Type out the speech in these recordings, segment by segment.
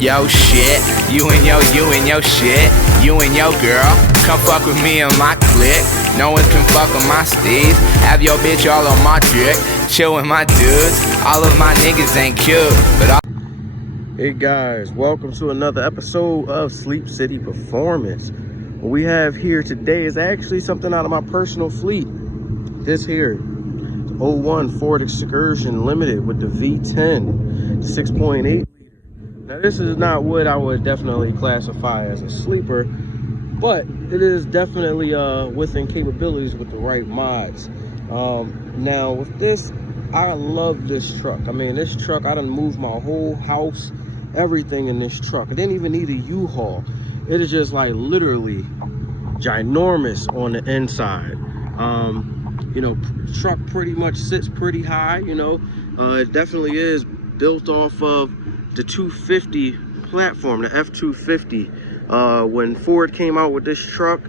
Yo shit, you and your shit, you and your girl, come fuck with me and my clique. No one can fuck with my steez. Have your bitch all on my dick, chill with my dudes. All of my niggas ain't cute, but all. Hey guys, welcome to another episode of Sleep City Performance. What we have here today is actually something out of my personal fleet. This here, the 01 Ford Excursion Limited with the V10, 6.8 liter. Now this is not what I would definitely classify as a sleeper, but it is definitely within capabilities with the right mods. Now with this, I love this truck. I mean, this truck, I done moved my whole house, everything in this truck. I didn't even need a U-Haul. It is just like literally ginormous on the inside. You know, truck pretty much sits pretty high, you know. It definitely is built off of the 250 platform, the F250. When Ford came out with this truck,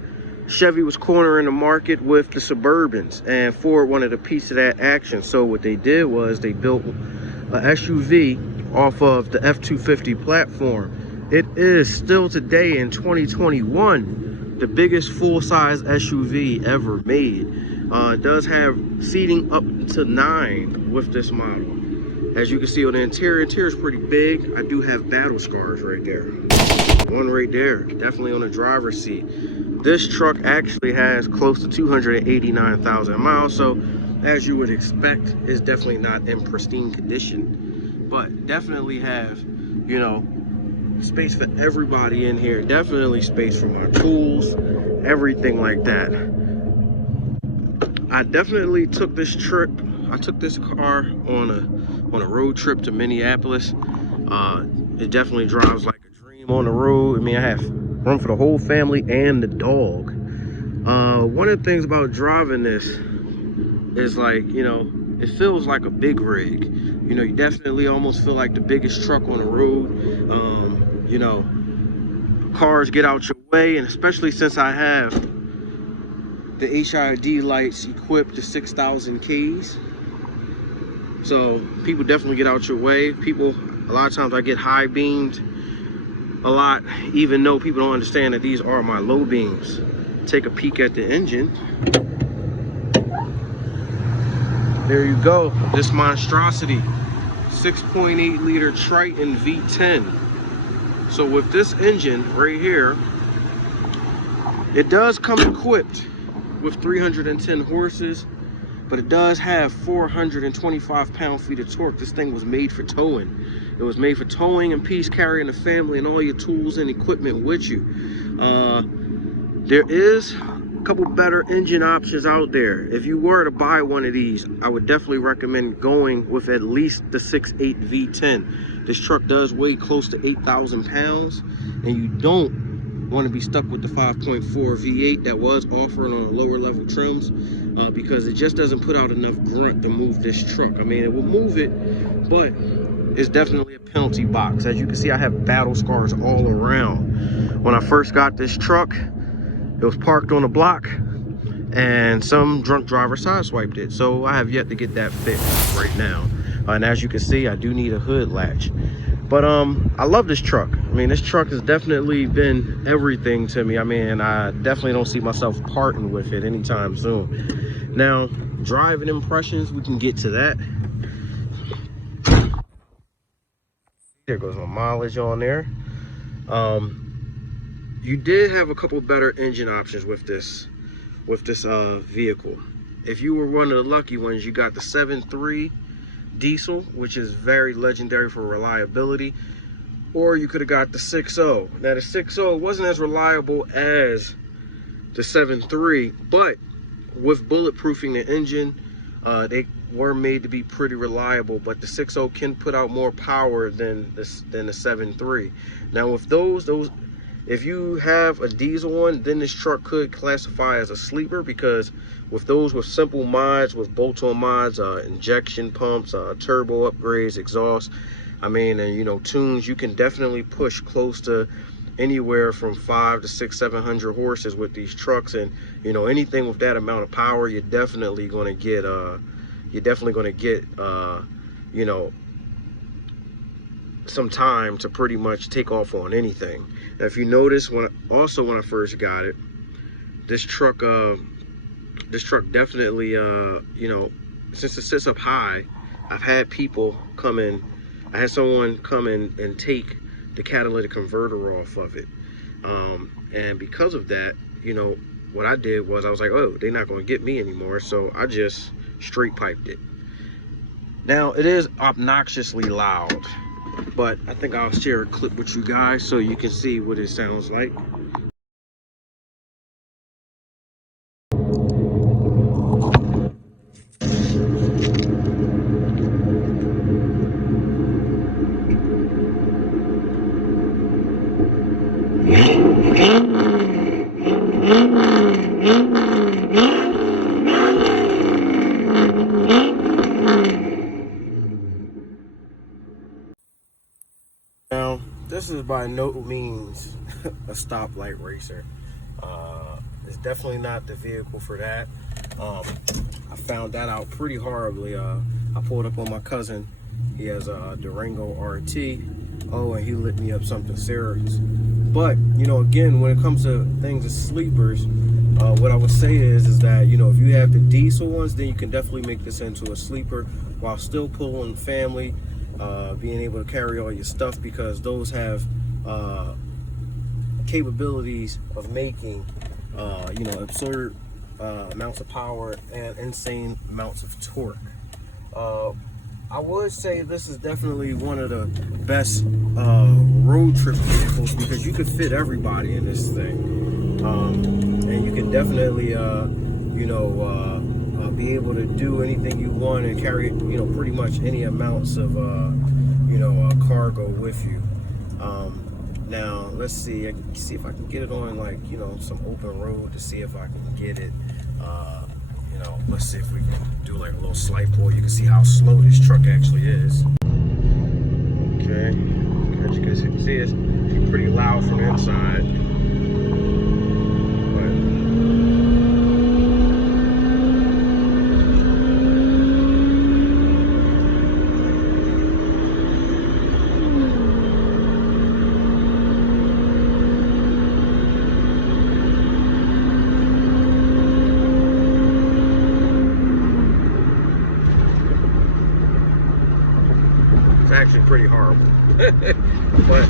Chevy was cornering the market with the Suburbans, and Ford wanted a piece of that action. So what they did was they built a SUV off of the F250 platform. It is still today in 2021 the biggest full-size SUV ever made. It does have seating up to 9 with this model. As you can see on the interior is pretty big. I do have battle scars right there. One right there, definitely on the driver's seat. This truck actually has close to 289,000 miles, so as you would expect, it's definitely not in pristine condition. But definitely have, you know, space for everybody in here. Definitely space for my tools, everything like that. I definitely took this trip. I took this car on a road trip to Minneapolis. It definitely drives like a dream on the road. I mean, I have room for the whole family and the dog. One of the things about driving this is, like, you know, it feels like a big rig. You know, you definitely almost feel like the biggest truck on the road. You know, cars get out your way, and especially since I have the HID lights equipped to 6,000 keys. So people definitely get out your way. People, a lot of times I get high beamed a lot, even though people don't understand that these are my low beams. Take a peek at the engine. There you go, this monstrosity, 6.8 liter Triton V10. So with this engine right here, it does come equipped with 310 horses, but it does have 425 pound-feet of torque. This thing was made for towing. It was made for towing and piece carrying the family and all your tools and equipment with you. There is a couple better engine options out there. If you were to buy one of these, I would definitely recommend going with at least the 6.8 V10. This truck does weigh close to 8,000 pounds, and you don't want to be stuck with the 5.4 V8 that was offering on the lower level trims, because it just doesn't put out enough grunt to move this truck. I mean, it will move it, but it's definitely a penalty box. As you can see, I have battle scars all around. When I first got this truck, it was parked on a block and some drunk driver sideswiped it. So I have yet to get that fixed right now. And as you can see, I do need a hood latch. But I love this truck. I mean, this truck has definitely been everything to me. I mean, I definitely don't see myself parting with it anytime soon. Now, driving impressions, we can get to that. There goes my mileage on there. You did have a couple better engine options with this vehicle. If you were one of the lucky ones, you got the 7.3 diesel, which is very legendary for reliability, or you could have got the 6.0. Now the 6.0 wasn't as reliable as the 7.3, but with bulletproofing the engine, they were made to be pretty reliable. But the 6.0 can put out more power than the 7.3. Now with those if you have a diesel one, then this truck could classify as a sleeper, because with those with simple mods, with bolt-on mods, injection pumps, turbo upgrades, exhaust, I mean, and you know, tunes, you can definitely push close to anywhere from 500 to 600, 700 horses with these trucks. And you know, anything with that amount of power, you're definitely going to get you know, some time to pretty much take off on anything. Now, if you notice, when I first got it, this truck definitely, you know, since it sits up high, I've had people come in. I had someone come in and take the catalytic converter off of it, and because of that, you know, what I did was I was like, oh, they're not going to get me anymore, so I just straight piped it. Now, it is obnoxiously loud, but I think I'll share a clip with you guys so you can see what it sounds like. Now, this is by no means a stoplight racer. It's definitely not the vehicle for that. I found that out pretty horribly. I pulled up on my cousin. He has a Durango RT. Oh, and he lit me up something serious. But, you know, again, when it comes to things as sleepers, what I would say is that, you know, if you have the diesel ones, then you can definitely make this into a sleeper while still pulling family, being able to carry all your stuff, because those have capabilities of making, you know, absurd amounts of power and insane amounts of torque. I would say this is definitely one of the best road trip vehicles, because you could fit everybody in this thing, and you can definitely, you know, be able to do anything you want and carry, you know, pretty much any amounts of, you know, cargo with you. Now, let's see. I can see if I can get it on, like, you know, some open road to see if I can get it. You know, let's see if we can do like a little slight pull. You can see how slow this truck actually is. Okay, as you can see, it's pretty loud from the inside. Actually pretty horrible. But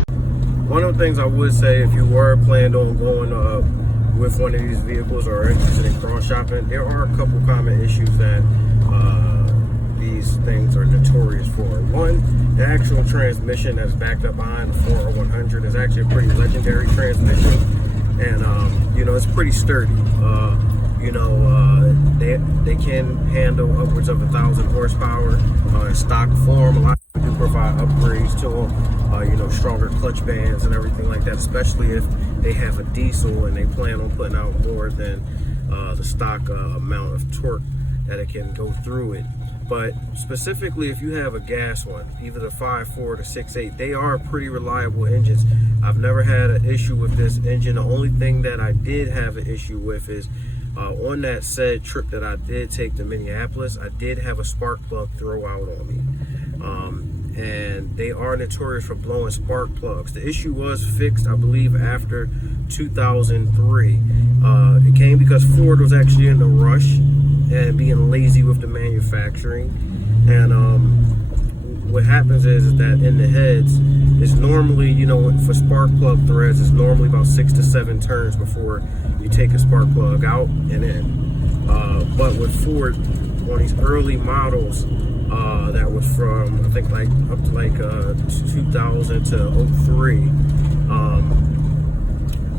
one of the things I would say, if you were planned on going with one of these vehicles or interested in cross shopping, there are a couple common issues that these things are notorious for. One, the actual transmission that's backed up behind the 40100 is actually a pretty legendary transmission, and you know, it's pretty sturdy. You know, they can handle upwards of 1,000 horsepower in stock form. A lot do provide upgrades to them, you know, stronger clutch bands and everything like that, especially if they have a diesel and they plan on putting out more than the stock amount of torque that it can go through it. But specifically, if you have a gas one, either the 5.4 or the 6.8, they are pretty reliable engines. I've never had an issue with this engine. The only thing that I did have an issue with is on that said trip that I did take to Minneapolis, I did have a spark plug throw out on me. And they are notorious for blowing spark plugs. The issue was fixed, I believe, after 2003. It came because Ford was actually in a rush and being lazy with the manufacturing. And what happens is that in the heads, it's normally, you know, for spark plug threads, it's normally about 6 to 7 turns before you take a spark plug out and in. But with Ford, on these early models, that was from, I think, like up to like 2000 to 03,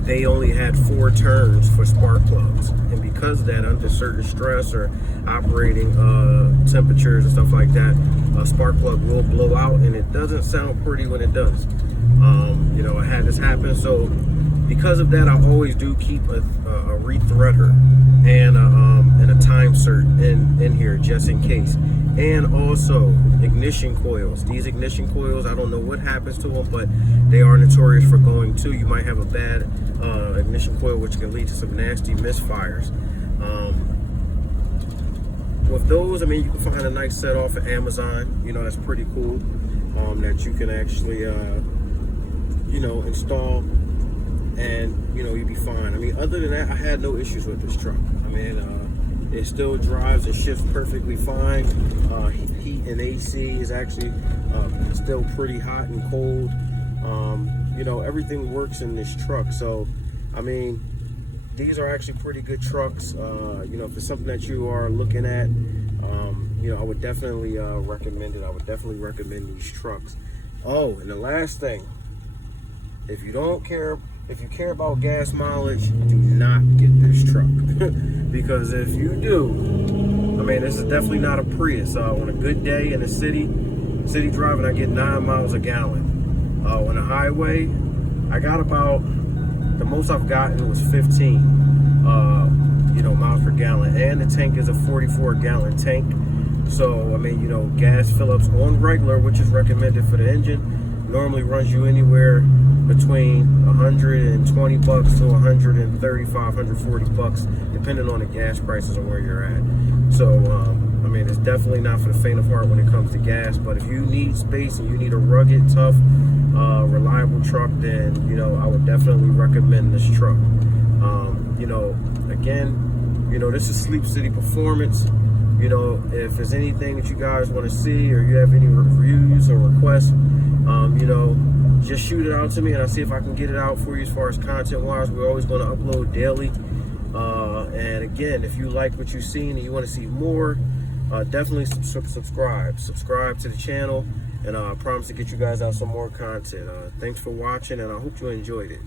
they only had 4 turns for spark plugs. And because of that, under certain stress or operating temperatures and stuff like that, a spark plug will blow out, and it doesn't sound pretty when it does. You know, I had this happen, so because of that, I always do keep a rethreader and a time cert in here just in case. And also ignition coils. These ignition coils, I don't know what happens to them, but they are notorious for going too. You might have a bad ignition coil, which can lead to some nasty misfires. With those, I mean, you can find a nice set off at Amazon. You know, that's pretty cool. that you can actually, you know, install, and you know, you'll be fine. I mean, other than that, I had no issues with this truck. I mean, it still drives and shifts perfectly fine. Heat and AC is actually still pretty hot and cold. You know, everything works in this truck. So, I mean, these are actually pretty good trucks. You know, if it's something that you are looking at, you know, I would definitely recommend it. I would definitely recommend these trucks. Oh, and the last thing, if you care about gas mileage, do not get this truck. Because if you do, I mean, this is definitely not a Prius. On a good day in the city driving, I get 9 miles a gallon. On the highway, I got about, the most I've gotten was 15 you know, miles per gallon. And the tank is a 44-gallon tank. So, I mean, you know, gas fill-ups on regular, which is recommended for the engine, normally runs you anywhere between $120 to $135, $140, depending on the gas prices and where you're at. So, I mean, it's definitely not for the faint of heart when it comes to gas. But if you need space and you need a rugged, tough, reliable truck, then, you know, I would definitely recommend this truck. You know, again, you know, this is Sleep City Performance. You know, if there's anything that you guys want to see, or you have any reviews or requests, you know, just shoot it out to me and I'll see if I can get it out for you. As far as content wise, we're always going to upload daily. And again, if you like what you've seen and you want to see more, definitely subscribe to the channel, and I promise to get you guys out some more content. Thanks for watching, and I hope you enjoyed it.